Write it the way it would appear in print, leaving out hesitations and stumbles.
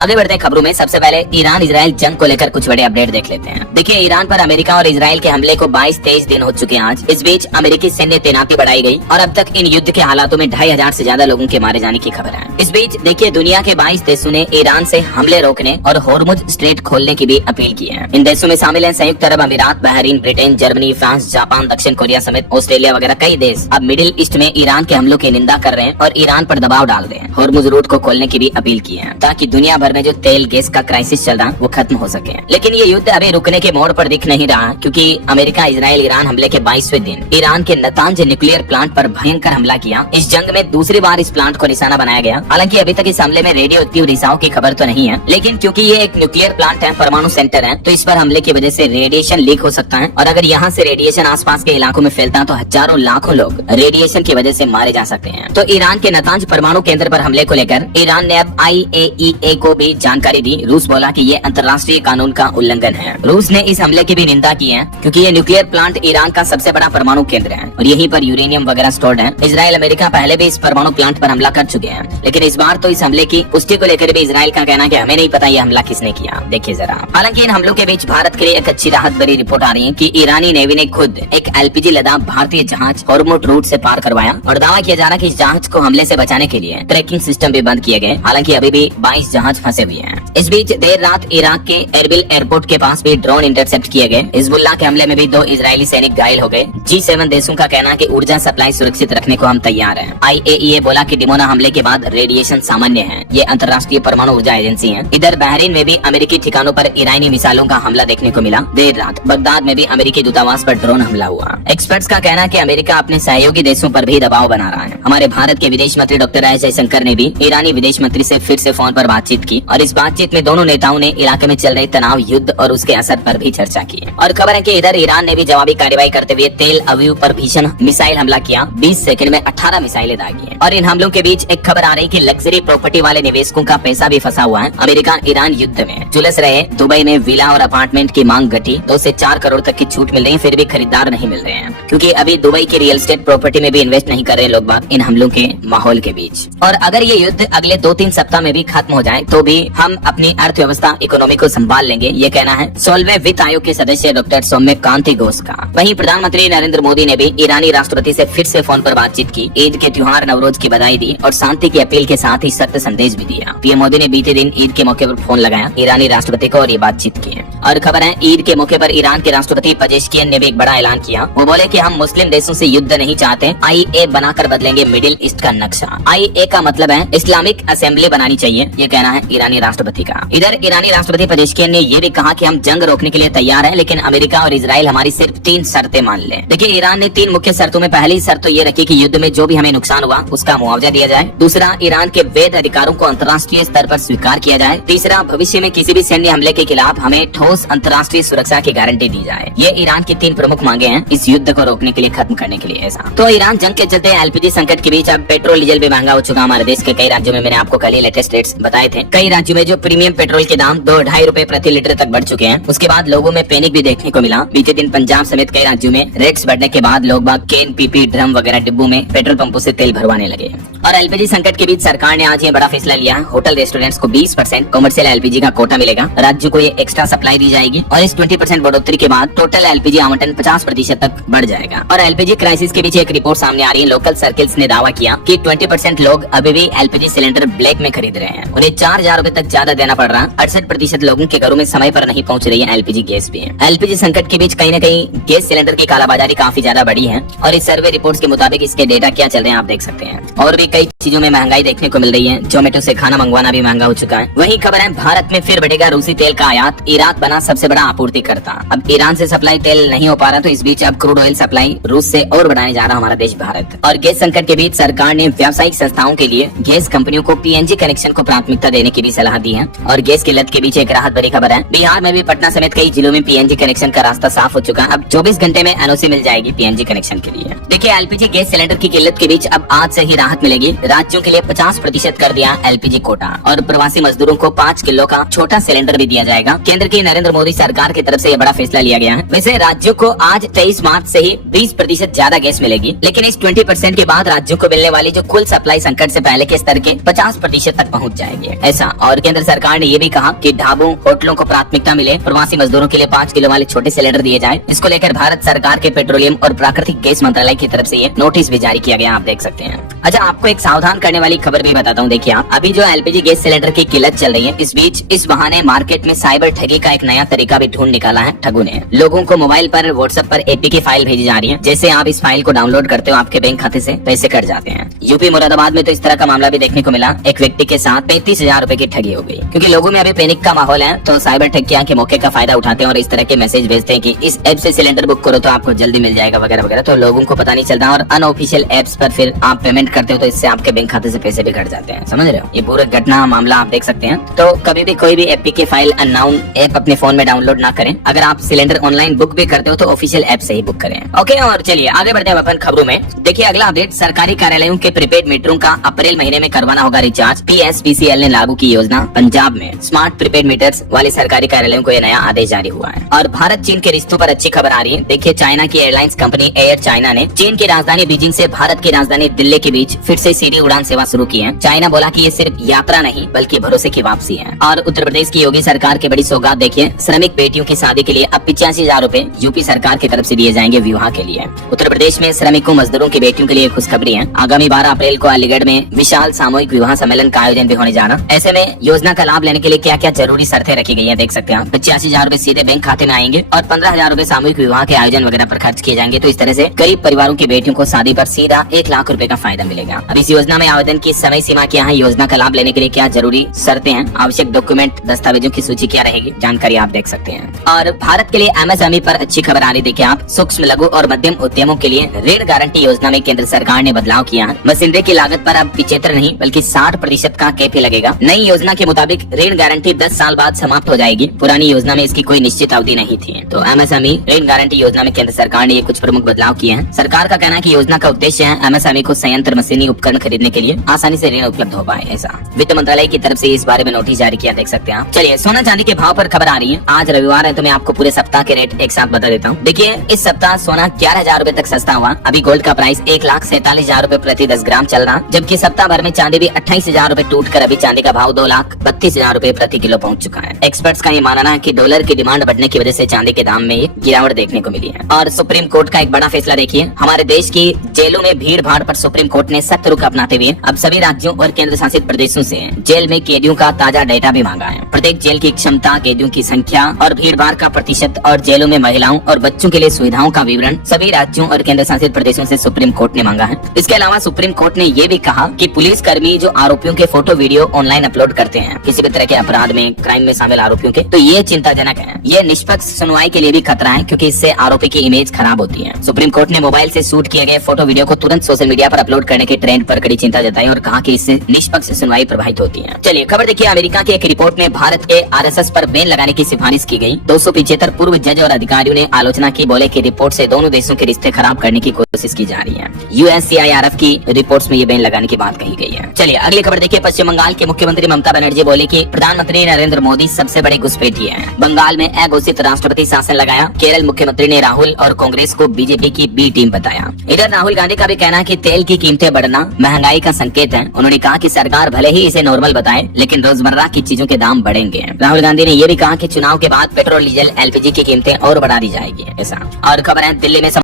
आगे बढ़ते हैं खबरों में। सबसे पहले ईरान इजराइल जंग को लेकर कुछ बड़े अपडेट देख लेते हैं। देखिए, ईरान पर अमेरिका और इजराइल के हमले को 22-23 दिन हो चुके हैं आज। इस बीच अमेरिकी सैन्य तैनाती बढ़ाई गई और अब तक इन युद्ध के हालातों में 2500 से ज्यादा लोगों के मारे जाने की खबर है। इस बीच देखिए, दुनिया के 22 देशों ने ईरान से हमले रोकने और होर्मुज स्ट्रेट खोलने की भी अपील की है। इन देशों में शामिल है संयुक्त अरब अमीरात, Bahrain, Britain, Germany, France, Japan, दक्षिण कोरिया समेत ऑस्ट्रेलिया वगैरह कई देश अब मिडिल ईस्ट में ईरान के हमलों की निंदा कर रहे हैं और ईरान पर दबाव डाल रहे हैं। होर्मुज रूट को खोलने की भी अपील की है ताकि दुनिया भर में जो तेल गैस का क्राइसिस चल रहा वो खत्म हो सके। लेकिन ये युद्ध अभी रुकने के मोड़ पर दिख नहीं रहा, क्योंकि अमेरिका इजराइल ईरान हमले के 22वें दिन ईरान के नतांज न्यूक्लियर प्लांट पर भयंकर हमला किया। इस जंग में दूसरी बार इस प्लांट को निशाना बनाया गया। हालांकि अभी तक इस हमले में रेडियो एक्टिव रिसाव की खबर तो नहीं है, लेकिन क्योंकि ये एक न्यूक्लियर प्लांट है, परमाणु सेंटर है, तो इस पर हमले की वजह से रेडिएशन लीक हो सकता है और अगर यहाँ से रेडिएशन आसपास के इलाकों में फैलता तो हजारों लाखों लोग रेडिएशन की वजह से मारे जा सकते हैं। तो ईरान के नतांज परमाणु केंद्र पर हमले को लेकर ईरान ने अब IAEA को भी जानकारी दी। रूस बोला कि ये अंतर्राष्ट्रीय कानून का उल्लंघन है। रूस ने इस हमले की भी निंदा की है, क्योंकि ये न्यूक्लियर प्लांट ईरान का सबसे बड़ा परमाणु केंद्र है और यहीं पर यूरेनियम वगैरह स्टोर्ड है। इजराइल अमेरिका पहले भी इस परमाणु प्लांट पर हमला कर चुके हैं, लेकिन इस बार तो इस हमले की पुष्टि को लेकर भी इजराइल का कहना है कि हमें नहीं पता ये हमला किसने किया। देखिए जरा। हालांकि इन हमलों के बीच भारत के लिए एक अच्छी राहत भरी रिपोर्ट आ रही है कि ईरानी नेवी ने खुद एक LPG लदा भारतीय जहाज होर्मुज रूट से पार करवाया और दावा किया जा रहा है कि इस जहाज को हमले से बचाने के लिए ट्रैकिंग सिस्टम भी बंद किए गए। हालांकि अभी भी 22 जहाज फंसे हुए हैं। इस बीच देर रात इराक के एरबिल एयरपोर्ट के पास भी ड्रोन इंटरसेप्ट किए गए। हिजबुल्लाह के हमले में भी 2 इजरायली सैनिक घायल हो गए। G7 देशों का कहना है कि ऊर्जा सप्लाई सुरक्षित रखने को हम तैयार हैं। IAEA बोला कि डिमोना हमले के बाद रेडिएशन सामान्य है। ये अंतर्राष्ट्रीय परमाणु ऊर्जा एजेंसी है। इधर बहरीन में भी अमेरिकी ठिकानों पर ईरानी मिसाइलों का हमला देखने को मिला। देर रात बगदाद में भी अमेरिकी दूतावास पर ड्रोन हमला हुआ। एक्सपर्ट्स का कहना है कि अमेरिका अपने सहयोगी देशों पर भी दबाव बना रहा है। हमारे भारत के विदेश मंत्री डॉक्टर एस जयशंकर ने भी ईरानी विदेश मंत्री से फिर से फोन पर बातचीत की और इस बातचीत में दोनों नेताओं ने इलाके में चल रहे तनाव, युद्ध और उसके असर पर भी चर्चा की। और खबर है कि इधर ईरान ने भी जवाबी कार्रवाई करते हुए तेल अवीव पर भीषण मिसाइल हमला किया। 20 सेकंड में 18 मिसाइलें दागी हैं। और इन हमलों के बीच एक खबर आ रही कि लग्जरी प्रॉपर्टी वाले निवेशकों का पैसा भी फंसा हुआ है। अमेरिका ईरान युद्ध में झुलस रहे दुबई में विला और अपार्टमेंट की मांग घटी। 2 से 4 करोड़ तक की छूट मिल रही है, फिर भी खरीदार नहीं मिल रहे हैं, क्योंकि अभी दुबई की रियल एस्टेट प्रॉपर्टी में भी इन्वेस्ट नहीं कर रहे लोग बाग इन हमलों के माहौल के बीच। और अगर ये युद्ध अगले 2-3 सप्ताह में भी खत्म हो जाए तो भी हम अपनी अर्थव्यवस्था इकोनॉमी को संभाल लेंगे, ये कहना है 16वें वित्त आयोग के सदस्य डॉक्टर सौम्यकांति घोष का। वहीं प्रधानमंत्री नरेंद्र मोदी ने भी ईरानी राष्ट्रपति से फिर से फोन पर बातचीत की, ईद के त्योहार नवरोज की बधाई दी और शांति की अपील के साथ ही सत्य संदेश भी दिया। पीएम मोदी ने बीते दिन ईद के मौके पर फोन लगाया ईरानी राष्ट्रपति को और ये बातचीत की। और खबर है, ईद के मौके पर ईरान के राष्ट्रपति पेजेश्कियन ने भी एक बड़ा ऐलान किया। वो बोले कि हम मुस्लिम देशों से युद्ध नहीं चाहते, IA बनाकर बदलेंगे मिडिल ईस्ट का नक्शा। IA का मतलब है इस्लामिक असेंबली बनानी चाहिए, ये कहना है ईरानी राष्ट्रपति का। इधर ईरानी राष्ट्रपति पेजेश्कियन ने ये भी कहा कि हम जंग रोकने के लिए तैयार हैं, लेकिन अमेरिका और इजराइल हमारी सिर्फ 3 शर्तें मान लें। देखिए, ईरान ने 3 मुख्य शर्तों में पहली शर्त तो ये रखी कि युद्ध में जो भी हमें नुकसान हुआ उसका मुआवजा दिया जाए। दूसरा, ईरान के वैध अधिकारों को अंतर्राष्ट्रीय स्तर पर स्वीकार किया जाए। तीसरा, भविष्य में किसी भी सैन्य हमले के खिलाफ हमें ठोस अंतर्राष्ट्रीय सुरक्षा की गारंटी दी जाए। ये ईरान की 3 प्रमुख मांगे हैं इस युद्ध को रोकने के लिए, खत्म करने के लिए। ऐसा तो ईरान जंग के चलते LPG संकट के बीच अब पेट्रोल डीजल भी महंगा हो चुका। हमारे देश के कई राज्यों में मैंने आपको कल ही लेटेस्ट रेट्स बताए थे। कई राज्यों में जो प्रीमियम पेट्रोल के दाम 2-2.5 रुपए प्रति लीटर तक बढ़ चुके हैं। उसके बाद लोगों में पैनिक भी देखने को मिला। बीते दिन पंजाब समेत कई राज्यों में रेट्स बढ़ने के बाद लोग बाग केन, PP, ड्रम वगैरह डिब्बों में पेट्रोल पंपों से तेल भरवाने लगे। और LPG संकट के बीच सरकार ने आज ये बड़ा फैसला लिया। होटल रेस्टोरेंट्स को 20% कमर्शियल LPG का कोटा मिलेगा। राज्यों को ये एक्स्ट्रा सप्लाई दी जाएगी और इस 20% बढ़ोतरी के बाद टोटल LPG आवंटन 50% तक बढ़ जाएगा। और LPG क्राइसिस के बीच एक रिपोर्ट सामने आ रही है। लोकल सर्किल्स ने दावा किया कि 20% लोग अभी भी LPG सिलेंडर ब्लैक में खरीद रहे हैं। उन्हें 4000 रुपए तक ज्यादा देना पड़ रहा है। 68% लोगों के घरों में समय पर नहीं पहुंच रही है LPG गैस भी। LPG संकट के बीच कहीं न कहीं गैस सिलेंडर की कालाबाजारी काफी ज्यादा बढ़ी है और इस सर्वे रिपोर्ट्स के मुताबिक इसके डेटा क्या चल रहे हैं आप देख सकते हैं। और भी कई चीजों में महंगाई देखने को मिल रही है। जोमेटो से खाना मंगवाना भी महंगा हो चुका है। वहीं खबर है, भारत में फिर बढ़ेगा रूसी तेल का आयात। इराक बना सबसे बड़ा आपूर्तिकर्ता। अब ईरान से सप्लाई तेल नहीं हो पा रहा, तो इस बीच अब क्रूड ऑयल सप्लाई रूस से और बढ़ाने जा रहा हमारा देश भारत। और गैस संकट के बीच सरकार ने व्यावसायिक संस्थाओं के लिए गैस कंपनियों को PNG कनेक्शन को प्राथमिकता देने की भी सलाह दी है। और गैस की लत के बीच एक राहत भरी खबर है, बिहार में भी पटना समेत कई जिलों में PNG कनेक्शन का रास्ता साफ हो चुका है। अब 24 घंटे में NOC मिल जाएगी PNG कनेक्शन के लिए। देखिए, LPG गैस सिलेंडर की किल्लत के बीच अब आज से ही राहत मिलेगी। राज्यों के लिए 50% कर दिया LPG कोटा और प्रवासी मजदूरों को 5 किलो का छोटा सिलेंडर भी दिया जाएगा। केंद्र की नरेंद्र नरेंद्र मोदी सरकार की तरफ से यह बड़ा फैसला लिया गया है। वैसे राज्यों को आज 23 मार्च से ही 20% ज्यादा गैस मिलेगी, लेकिन इस 20% के बाद राज्यों को मिलने वाली जो कुल सप्लाई संकट से पहले के स्तर के 50% तक पहुंच जाएगी ऐसा। और केंद्र सरकार ने ये भी कहा कि ढाबों होटलों को प्राथमिकता मिले, प्रवासी मजदूरों के लिए 5 किलो वाले छोटे सिलेंडर दिए जाए। इसको लेकर भारत सरकार के पेट्रोलियम और प्राकृतिक गैस मंत्रालय की तरफ से ये नोटिस भी जारी किया गया, आप देख सकते हैं। अच्छा, आपको एक सावधान करने वाली खबर भी बताता हूँ। देखिए आप, अभी जो एलपीजी गैस सिलेंडर की किल्लत चल रही है, इस बीच इस बहाने मार्केट में साइबर ठगी का एक नया तरीका भी ढूंढ निकाला है ठगों ने। लोगों को मोबाइल पर व्हाट्सएप पर एपीके फाइल भेजी जा रही है। जैसे आप इस फाइल को डाउनलोड करते हो, आपके बैंक खाते से पैसे कट जाते हैं। यूपी मुरादाबाद में तो इस तरह का मामला भी देखने को मिला। एक व्यक्ति के साथ 35,000 रूपए की ठगी हो गई। क्योंकि लोगों में अभी पैनिक का माहौल है, तो साइबर ठगियां के मौके का फायदा उठाते हैं और इस तरह के मैसेज भेजते हैं कि इस ऐप से सिलेंडर बुक करो तो आपको जल्दी मिल जाएगा वगैरह वगैरह। तो लोगों को पता नहीं चलता और अनऑफिशियल एप्स पर फिर आप पेमेंट करते हो तो इससे आपके बैंक खाते से पैसे भी कट जाते हैं। समझ रहे हो? ये पूरा घटना मामला आप देख सकते हैं। तो कभी भी कोई भी एपीके फाइल अननोन ऐप अपने फोन में डाउनलोड ना करें। अगर आप सिलेंडर ऑनलाइन बुक भी करते हो तो ऑफिशियल ऐप से ही बुक करें। ओके, और चलिए आगे बढ़ते हैं अपन खबरों में। देखिए अगला अपडेट, सरकारी कार्यालयों के प्रीपेड मीटरों का अप्रैल महीने में करवाना होगा रिचार्ज। पीएसपीसीएल ने लागू की योजना। पंजाब में स्मार्ट प्रीपेड मीटर्स वाले सरकारी कार्यालयों को यह नया आदेश जारी हुआ है। और भारत चीन के रिश्तों पर अच्छी खबर आ रही है। देखिए, चाइना की एयरलाइंस कंपनी एयर चाइना ने चीन की राजधानी बीजिंग से भारत की राजधानी दिल्ली के बीच फिर से सीधी उड़ान सेवा शुरू की है। चाइना बोला कि ये सिर्फ यात्रा नहीं बल्कि भरोसे की वापसी है। और उत्तर प्रदेश की योगी सरकार की बड़ी सौगात देखिए, श्रमिक बेटियों की शादी के लिए अब 85,000 रूपए यूपी सरकार की तरफ से दिए जाएंगे विवाह के लिए। उत्तर प्रदेश में श्रमिकों मजदूरों की बेटियों के लिए खुशखबरी है। आगामी 12 अप्रैल को अलीगढ़ में विशाल सामूहिक विवाह सम्मेलन का आयोजन भी होने जा रहा। ऐसे में योजना का लाभ लेने के लिए क्या क्या जरूरी शर्तें रखी गई है देख सकते हैं। 85,000 रूपए सीधे बैंक खाते में आएंगे और 15,000 रूपए सामूहिक विवाह के आयोजन वगैरह पर खर्च किए जाएंगे। तो इस तरह से गरीब परिवारों की बेटियों को शादी पर सीधा 1 लाख रूपए का फायदा मिलेगा। अब इस योजना में आवेदन की समय सीमा क्या है, योजना का लाभ लेने के लिए क्या जरूरी शर्तें हैं, आवश्यक डॉक्यूमेंट दस्तावेजों की सूची क्या रहेगी, जानकारी आप देख सकते हैं। और भारत के लिए एमएसएमई पर अच्छी खबर आ रही। देखिए आप, सूक्ष्म लघु और मध्यम उद्यमों के लिए ऋण गारंटी योजना में केंद्र सरकार ने बदलाव किया है। मशीनरी की लागत पर अब 75 नहीं बल्कि 60% का कैफे लगेगा। नई योजना के मुताबिक ऋण गारंटी 10 साल बाद समाप्त हो जाएगी। पुरानी योजना में इसकी कोई निश्चित अवधि नहीं थी। तो एमएसएमई ऋण गारंटी योजना में केंद्र सरकार ने ये कुछ प्रमुख बदलाव किए हैं। सरकार का कहना है कि योजना का उद्देश्य है एमएसएमई को संयंत्र मशीनी उपकरण खरीदने के लिए आसानी से ऋण उपलब्ध हो पाए। ऐसा वित्त मंत्रालय की तरफ से इस बारे में नोटिस जारी किया, देख सकते हैं आप। चलिए, सोना चांदी के भाव पर खबर आ रही है। आज रविवार है तो मैं आपको पूरे सप्ताह के रेट एक साथ बता देता हूँ। देखिए, इस सप्ताह सोना 11,000 रूपए तक सस्ता हुआ। अभी गोल्ड का प्राइस 1,47,000 रूपए प्रति 10 ग्राम चल रहा, जबकि सप्ताह भर में चांदी भी 28,000 रूपए टूट कर अभी चांदी का भाव 2,32,000 रूपए प्रति किलो पहुंच चुका है। एक्सपर्ट्स का ये मानना है कि डॉलर की डिमांड बढ़ने की वजह से चांदी के दाम में ये गिरावट देखने को मिली है। और सुप्रीम कोर्ट का एक बड़ा फैसला देखिए, हमारे देश की जेलों में भीड़ भाड़ पर सुप्रीम कोर्ट ने सख्त रुख अपनाते हुए अब सभी राज्यों और केंद्र शासित प्रदेशों से जेल में कैदियों का ताजा डेटा भी मांगा है। प्रत्येक जेल की क्षमता, कैदियों की संख्या और भीड़ भाड़ का प्रतिशत और जेलों में महिलाओं और बच्चों के लिए सुविधाओं का विवरण सभी राज्यों और केंद्र शासित प्रदेशों से सुप्रीम कोर्ट ने मांगा है। इसके अलावा सुप्रीम कोर्ट ने ये भी कहा कि पुलिस कर्मी जो आरोपियों के फोटो वीडियो ऑनलाइन अपलोड करते हैं किसी भी तरह के अपराध में, क्राइम में शामिल आरोपियों के, तो ये चिंताजनक है। ये निष्पक्ष सुनवाई के लिए भी खतरा है क्योंकि इससे आरोपी की इमेज खराब होती है। सुप्रीम कोर्ट ने मोबाइल से शूट किए गए फोटो वीडियो को तुरंत सोशल मीडिया पर अपलोड करने के ट्रेंड पर कड़ी चिंता जताई और कहा कि इससे निष्पक्ष सुनवाई प्रभावित होती है। चलिए खबर देखिए, अमेरिका की एक रिपोर्ट में भारत के आरएसएस पर बैन लगाने की सिफारिश की गई। 275 पूर्व जज और अधिकारियों ने आलोचना की, बोले कि रिपोर्ट से दोनों देशों के रिश्ते खराब करने की कोशिश की जा रही है। यूएससीआईआरएफ की रिपोर्ट्स में ये बैन लगाने की बात कही गई है। चलिए अगली खबर देखिए, पश्चिम बंगाल के मुख्यमंत्री ममता बनर्जी बोले कि प्रधानमंत्री नरेंद्र मोदी सबसे बड़े घुसपैठिए हैं। बंगाल में अघोषित राष्ट्रपति शासन लगाया। केरल मुख्यमंत्री ने राहुल और कांग्रेस को बीजेपी की बी टीम बताया। इधर राहुल गांधी का भी कहना है कि तेल की कीमतें बढ़ना महंगाई का संकेत है। उन्होंने कहा कि सरकार भले ही इसे नॉर्मल बताए लेकिन रोजमर्रा की चीजों के दाम बढ़ेंगे। राहुल गांधी ने यह भी कहा कि चुनाव के बाद पेट्रोल, डीजल, एलपीजी की कीमतें और बढ़ा दी जाएगी ऐसा। और खबर है दिल्ली में